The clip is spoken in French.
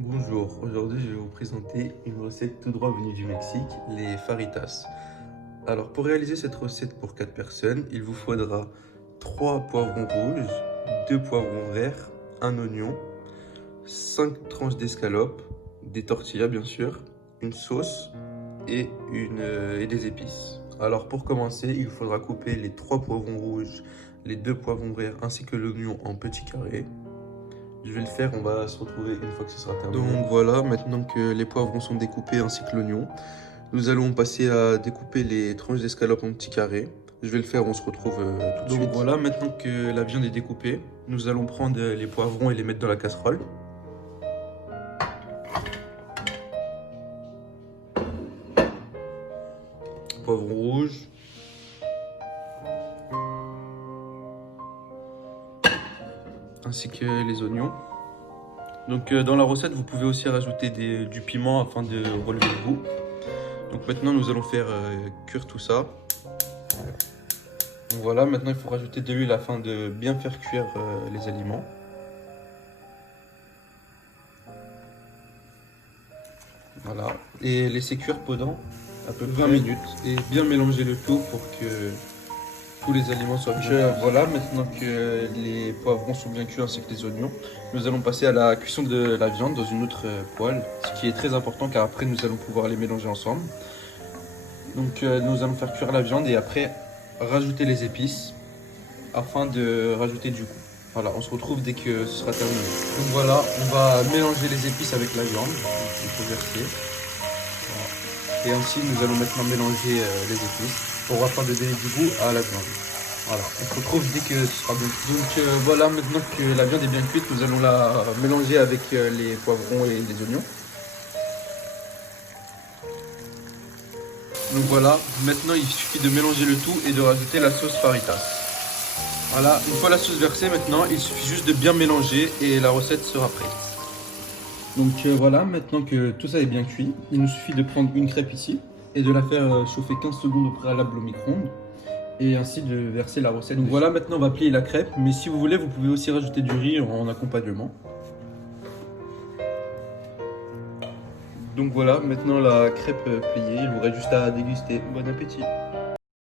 Bonjour, aujourd'hui je vais vous présenter une recette tout droit venue du Mexique, les faritas. Alors pour réaliser cette recette pour 4 personnes, il vous faudra 3 poivrons rouges, 2 poivrons verts, un oignon, 5 tranches d'escalope, des tortillas bien sûr, une sauce et des épices. Alors pour commencer, il faudra couper les 3 poivrons rouges, les 2 poivrons verts ainsi que l'oignon en petits carrés. Je vais le faire, on va se retrouver une fois que ce sera terminé. Donc voilà, maintenant que les poivrons sont découpés ainsi que l'oignon, nous allons passer à découper les tranches d'escalope en petits carrés. Je vais le faire, on se retrouve tout de suite. Donc voilà, maintenant que la viande est découpée, nous allons prendre les poivrons et les mettre dans la casserole. Poivrons rouges. Ainsi que les oignons. Donc dans la recette, vous pouvez aussi rajouter du piment afin de relever le goût. Donc maintenant, nous allons faire cuire tout ça. Donc voilà, maintenant il faut rajouter de l'huile afin de bien faire cuire les aliments. Voilà, et laisser cuire pendant à peu près 20 minutes et bien mélanger le tout pour que tous les aliments soient bien cuits. Voilà, maintenant que les poivrons sont bien cuits ainsi que les oignons, nous allons passer à la cuisson de la viande dans une autre poêle, ce qui est très important car après nous allons pouvoir les mélanger ensemble. Donc nous allons faire cuire la viande et après rajouter les épices afin de rajouter du goût. Voilà, on se retrouve dès que ce sera terminé. Donc voilà, on va mélanger les épices avec la viande. Donc, il faut verser. Voilà. Et ainsi, nous allons maintenant mélanger les épices afin de donner du goût à la viande. Voilà, on se retrouve dès que ce sera bien. Donc voilà, maintenant que la viande est bien cuite, nous allons la mélanger avec les poivrons et les oignons. Donc voilà, maintenant il suffit de mélanger le tout et de rajouter la sauce faritas. Voilà, une fois la sauce versée maintenant, il suffit juste de bien mélanger et la recette sera prête. Donc voilà, maintenant que tout ça est bien cuit, il nous suffit de prendre une crêpe ici et de la faire chauffer 15 secondes au préalable au micro-ondes et ainsi de verser la recette. Donc voilà, maintenant on va plier la crêpe, mais si vous voulez, vous pouvez aussi rajouter du riz en accompagnement. Donc voilà, maintenant la crêpe pliée, il vous reste juste à déguster. Bon appétit!